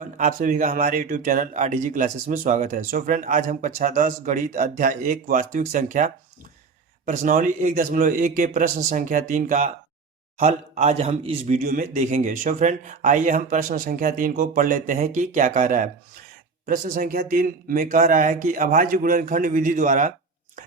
आप सभी का हमारे YouTube चैनल RDG क्लासेस में स्वागत है। सो फ्रेंड, आज हम कक्षा 10 गणित अध्याय 1 वास्तविक संख्या प्रश्नावली 1.1 के प्रश्न संख्या 3 का हल आज हम इस वीडियो में देखेंगे। सो फ्रेंड, आइए हम प्रश्न संख्या 3 को पढ़ लेते हैं कि क्या कह रहा है। प्रश्न संख्या 3 में कह रहा है कि अभाज्य गुणनखंड विधि द्वारा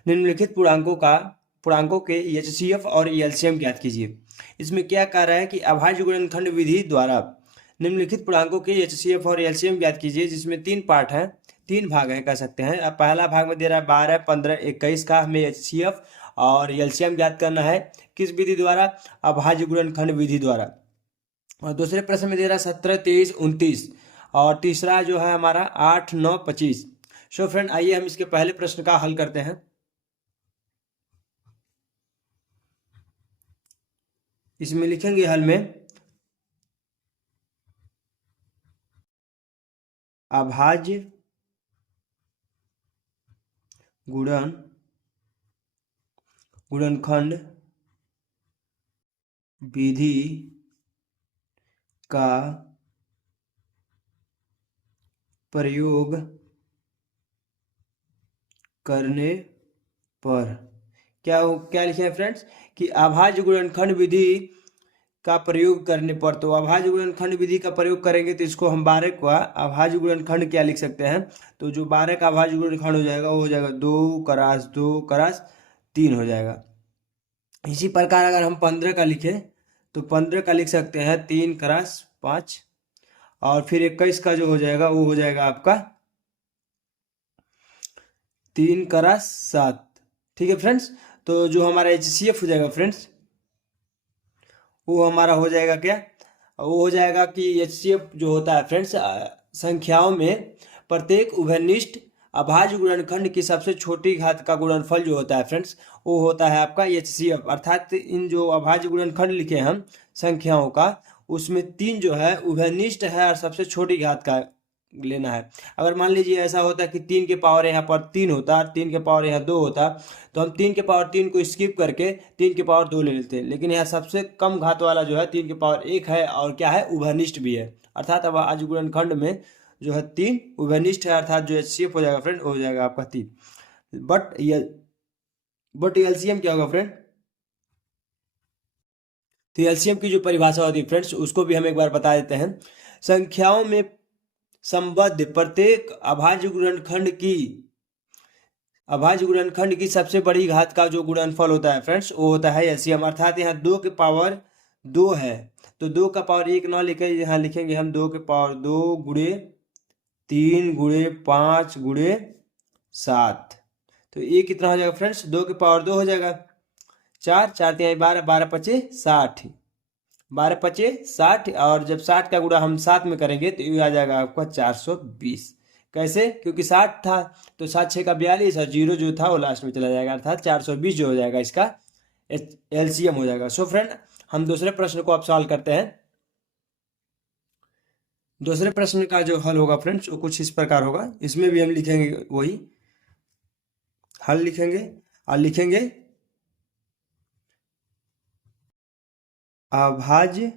निम्नलिखित पूर्णांकों के HCF और LCM ज्ञात कीजिए। इसमें क्या कह रहा है कि अभाज्य गुणनखंड विधि द्वारा निम्नलिखित पूर्णांकों के HCF और LCM ज्ञात कीजिए, जिसमें 3 पार्ट हैं, 3 भाग हैं कह सकते हैं। अब पहला भाग में दे रहा है 12, 15, 21 का हमें HCF और LCM ज्ञात करना है। किस विधि द्वारा? अभाज्य गुणनखंड विधि द्वारा। और दूसरे प्रश्न में दे रहा है 17, 23, 29 और तीसरा जो है हमारा 8, 9, 25। सो फ्रेंड, आइए हम इसके पहले प्रश्न का हल करते हैं। इसमें लिखेंगे हल में अभाज्य गुणनखंड विधि का प्रयोग करने पर क्या लिखे हैं फ्रेंड्स कि अभाज्य गुणनखंड विधि का प्रयोग करने पर। तो अभाज्य गुणनखंड विधि का प्रयोग करेंगे तो इसको हम 12 का अभाज्य गुणनखंड क्या लिख सकते हैं? तो जो 12 का अभाज्य गुणनखंड हो जाएगा वो हो जाएगा 2 × 2 × 3 हो जाएगा। इसी प्रकार अगर हम 15 का लिखें तो 15 का लिख सकते हैं 3 × 5 और फिर 21 का जो हो जाएगा वो हो जाएगा आपका 3 × 7। ठीक है फ्रेंड्स, तो जो हमारा HCF हो जाएगा फ्रेंड्स, वो हमारा हो जाएगा क्या? वो हो जाएगा कि HCF जो होता है फ्रेंड्स, संख्याओं में प्रत्येक उभयनिष्ठ अभाज्य गुणनखंड की सबसे छोटी घात का गुणनफल जो होता है फ्रेंड्स, वो होता है आपका HCF। अर्थात इन जो अभाज्य गुणनखंड लिखे हम संख्याओं का, उसमें 3 जो है उभयनिष्ठ है और सबसे छोटी घात का लेना है। अगर मान लीजिए ऐसा होता कि 3 के पावर यहाँ पर 3 होता, 3 के पावर यहाँ 2 होता, तो हम 3 के पावर 3 को स्किप करके 3 के पावर 2 ले लेते हैं। लेकिन यहाँ सबसे कम घात वाला जो है 3 के पावर 1 है और क्या है, उभयनिष्ठ भी है। अर्थात अब आज गुणनखंड में जो है 3 उभयनिष्ठ है, अर्थात जो HCF हो जाएगा फ्रेंड हो जाएगा आपका 3। बट LCM क्या होगा फ्रेंड? तो LCM की जो परिभाषा होती है फ्रेंड्स, उसको भी हम एक बार बता देते हैं। संख्याओं में संबद्ध प्रत्येक अभाज्य गुणनखंड की सबसे बड़ी घात का जो गुणनफल होता है फ्रेंड्स, वो होता है LCM। अर्थात यहाँ 2 के पावर 2 है तो 2 का पावर 1 ना लिखे, यहाँ लिखेंगे हम 2 के पावर 2 × 3 × 5 × 7। तो ये कितना हो जाएगा फ्रेंड्स? 2 के पावर 2 हो जाएगा 4, 4 3 12, 12 5 60, 12 5 60 और जब 60 का गुणा हम 7 में करेंगे तो ये आ जाएगा आपका 420। कैसे? क्योंकि 60 था तो 7 6 का 42 और 0 जो था वो लास्ट में चला जाएगा, अर्थात 420 जो हो जाएगा इसका LCM हो जाएगा। सो फ्रेंड, हम दूसरे प्रश्न को अब सॉल्व करते हैं। दूसरे प्रश्न का जो हल होगा फ्रेंड्स वो कुछ इस प्रकार होगा। इसमें भी हम लिखेंगे वही हल लिखेंगे और लिखेंगे अभाज्य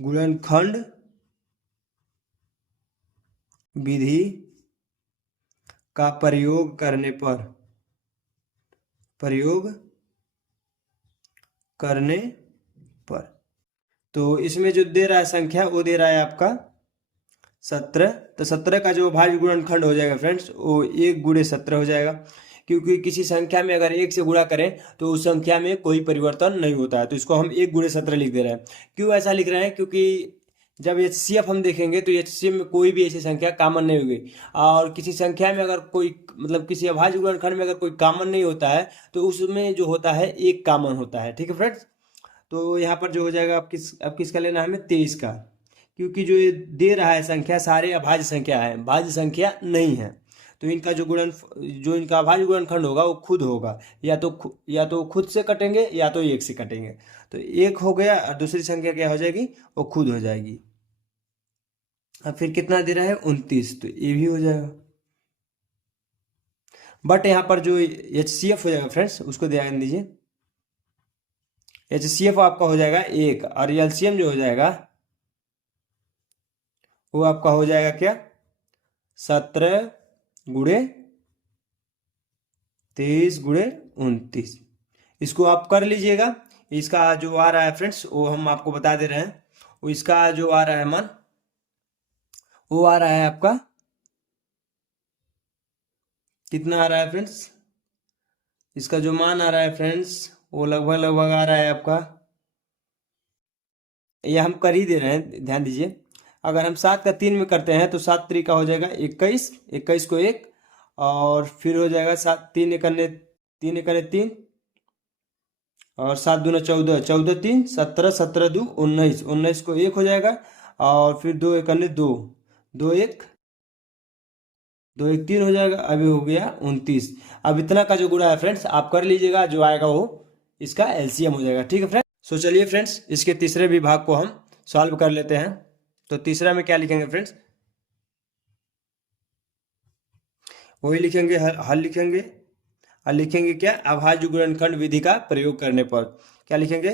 गुणनखंड विधि का प्रयोग करने पर। तो इसमें जो दे रहा है संख्या वो दे रहा है आपका 17। तो 17 का जो अभाज्य गुणनखंड हो जाएगा फ्रेंड्स वो 1 × 17 हो जाएगा, क्योंकि किसी संख्या में अगर 1 से गुणा करें तो उस संख्या में कोई परिवर्तन नहीं होता है। तो इसको हम 1 × 17 लिख दे रहे हैं। क्यों ऐसा लिख रहे हैं? क्योंकि जब HCF हम देखेंगे तो HCF में कोई भी ऐसी संख्या कॉमन नहीं होगी, और किसी संख्या में अगर कोई किसी अभाज्य गुणनखंड में अगर कोई कॉमन नहीं होता है तो उसमें जो होता है एक कॉमन होता है। ठीक है फ्रेंड्स, तो यहाँ पर जो हो जाएगा अब किसका लेना है हमें? 23 का, क्योंकि जो ये दे रहा है संख्या सारे अभाज्य संख्या है, भाज्य संख्या नहीं है। तो इनका जो इनका अभाज्य गुणनखंड होगा वो खुद होगा, या तो खुद से कटेंगे या तो 1 से कटेंगे। तो 1 हो गया और दूसरी संख्या क्या हो जाएगी? वो खुद हो जाएगी। अब फिर कितना दे रहा है? 29, तो ये भी हो जाएगा। बट यहाँ पर जो HCF हो जाएगा फ्रेंड्स उसको ध्यान दीजिए, HCF आपका हो जाएगा 1 और एलसीएम जो हो जाएगा वो आपका हो जाएगा क्या 17 गुणे 23 गुणे 29। इसको आप कर लीजिएगा। इसका जो आ रहा है फ्रेंड्स वो हम आपको बता दे रहे हैं। वो इसका जो आ रहा है मान वो आ रहा है आपका कितना आ रहा है फ्रेंड्स। इसका जो मान आ रहा है फ्रेंड्स वो लगभग आ रहा है आपका, ये हम कर ही दे रहे हैं, ध्यान दीजिए। अगर हम 7 का 3 में करते हैं तो 7 3 का हो जाएगा 21, 21 को 1 और फिर हो जाएगा 7 3 एकने 3 और 7 दूना 14, 14 3 17, 17 2 19, 19 को 1 हो जाएगा और फिर 2 एकने 2, 2 1 2 1 3 हो जाएगा। अभी हो गया 29। अब इतना का जो गुणा है फ्रेंड्स आप कर लीजिएगा, जो आएगा वो इसका एलसीएम हो जाएगा। ठीक है फ्रेंड्स। सो चलिए फ्रेंड्स इसके तीसरे विभाग को हम सॉल्व कर लेते हैं। तो तीसरा में क्या लिखेंगे फ्रेंड्स, वही लिखेंगे हल लिखेंगे। और लिखेंगे क्या, अभाज्य गुणनखंड विधि का प्रयोग करने पर। क्या लिखेंगे,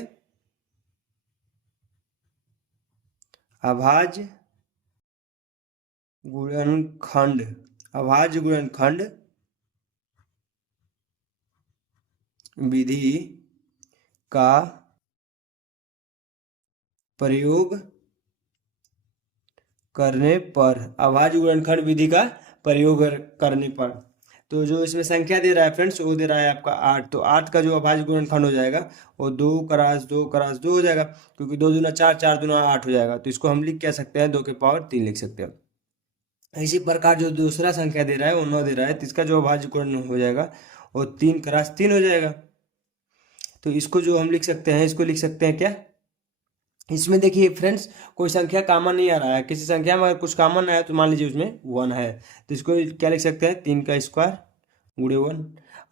अभाज्य गुणनखंड, अभाज्य गुणनखंड विधि का प्रयोग करने पर, अभाज्य गुणनखंड विधि का प्रयोग करने पर। तो जो इसमें संख्या दे रहा है फ्रेंड्स वो दे रहा है आपका 8। तो 8 का जो अभाज्य गुणनखंड हो जाएगा वो 2 × 2 × 2 हो जाएगा, क्योंकि 2 दूना 4, 4 दूना 8 हो जाएगा। तो इसको हम लिख क्या सकते हैं, 2 के पावर 3 लिख सकते हैं। इसी प्रकार जो दूसरा संख्या दे रहा है वो 9 दे रहा है, तो इसका जो अभाज्य गुणन हो जाएगा वो 3 × 3 हो जाएगा। तो इसको जो हम लिख सकते हैं, इसको लिख सकते हैं क्या, इसमें देखिए फ्रेंड्स कोई संख्या कॉमन नहीं आ रहा है। किसी संख्या में अगर कुछ कॉमन आया तो मान लीजिए उसमें 1 है, तो इसको क्या लिख सकते हैं, 3 का स्क्वायर गुणे 1।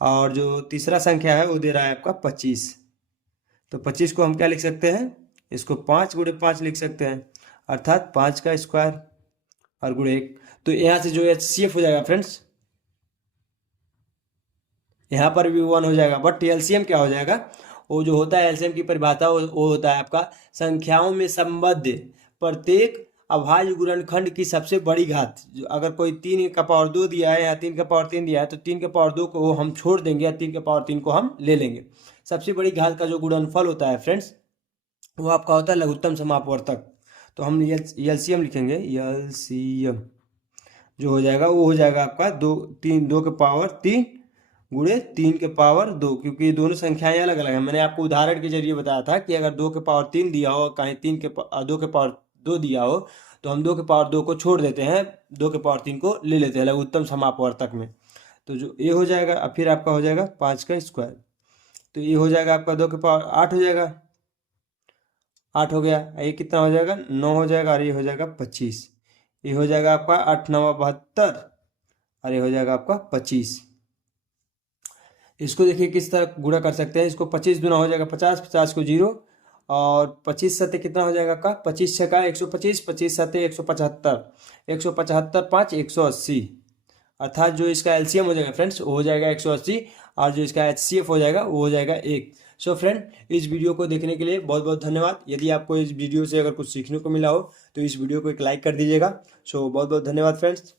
और जो तीसरा संख्या है वो दे रहा है आपका 25। तो 25 को हम क्या लिख सकते हैं, इसको 5 गुणे 5 लिख सकते हैं, अर्थात 5 का स्क्वायर और गुणे 1। तो यहाँ से जो HCF हो जाएगा फ्रेंड्स, यहाँ पर भी 1 हो जाएगा। बट एलसीएम क्या हो जाएगा, वो जो होता है एलसीएम की परिभाषा वो होता है आपका संख्याओं में संबद्ध प्रत्येक अभाज्य गुणनखंड की सबसे बड़ी घात। जो अगर कोई 3 का पावर 2 दिया है या 3 का पावर 3 दिया है तो 3 का पावर 2 को हम छोड़ देंगे या 3 का पावर 3 को हम ले लेंगे। सबसे बड़ी घात का जो गुणनफल होता है फ्रेंड्स वो आपका होता है लघुत्तम समापवर्तक। तो हम एलसीएम लिखेंगे, एलसीएम जो हो जाएगा वो हो जाएगा आपका 2 के पावर 3 गुणे 3 के पावर 2, क्योंकि ये दोनों संख्याएं अलग अलग हैं। मैंने आपको उदाहरण के जरिए बताया था कि अगर 2 के पावर 3 दिया हो, कहीं 2 के पावर 2 दिया हो, तो हम 2 के पावर 2 को छोड़ देते हैं, 2 के पावर 3 को ले लेते हैं लघुत्तम समापवर्तक में। तो जो ये हो जाएगा, अब फिर आपका हो जाएगा 5 का स्क्वायर। तो ये हो जाएगा आपका 2 के पावर 8 हो जाएगा, 8 हो गया। ये कितना हो जाएगा, 9 हो जाएगा और ये हो जाएगा 25। ये हो जाएगा आपका 8 9 72 और ये हो जाएगा आपका 25। इसको देखिए किस तरह गुणा कर सकते हैं। इसको 25 गुना हो जाएगा 50, 50 को 0 और 25 सत्ते कितना हो जाएगा आपका, 25 छक्का 125, 25 सत्ते 175, 175 5 180, अर्थात जो इसका एलसीएम हो जाएगा फ्रेंड्स वो हो जाएगा 180 और जो इसका HCF हो जाएगा वो हो जाएगा 1। सो फ्रेंड इस वीडियो को देखने के लिए बहुत बहुत धन्यवाद। यदि आपको इस वीडियो से अगर कुछ सीखने को मिला हो तो इस वीडियो को एक लाइक कर दीजिएगा। सो बहुत बहुत धन्यवाद फ्रेंड्स।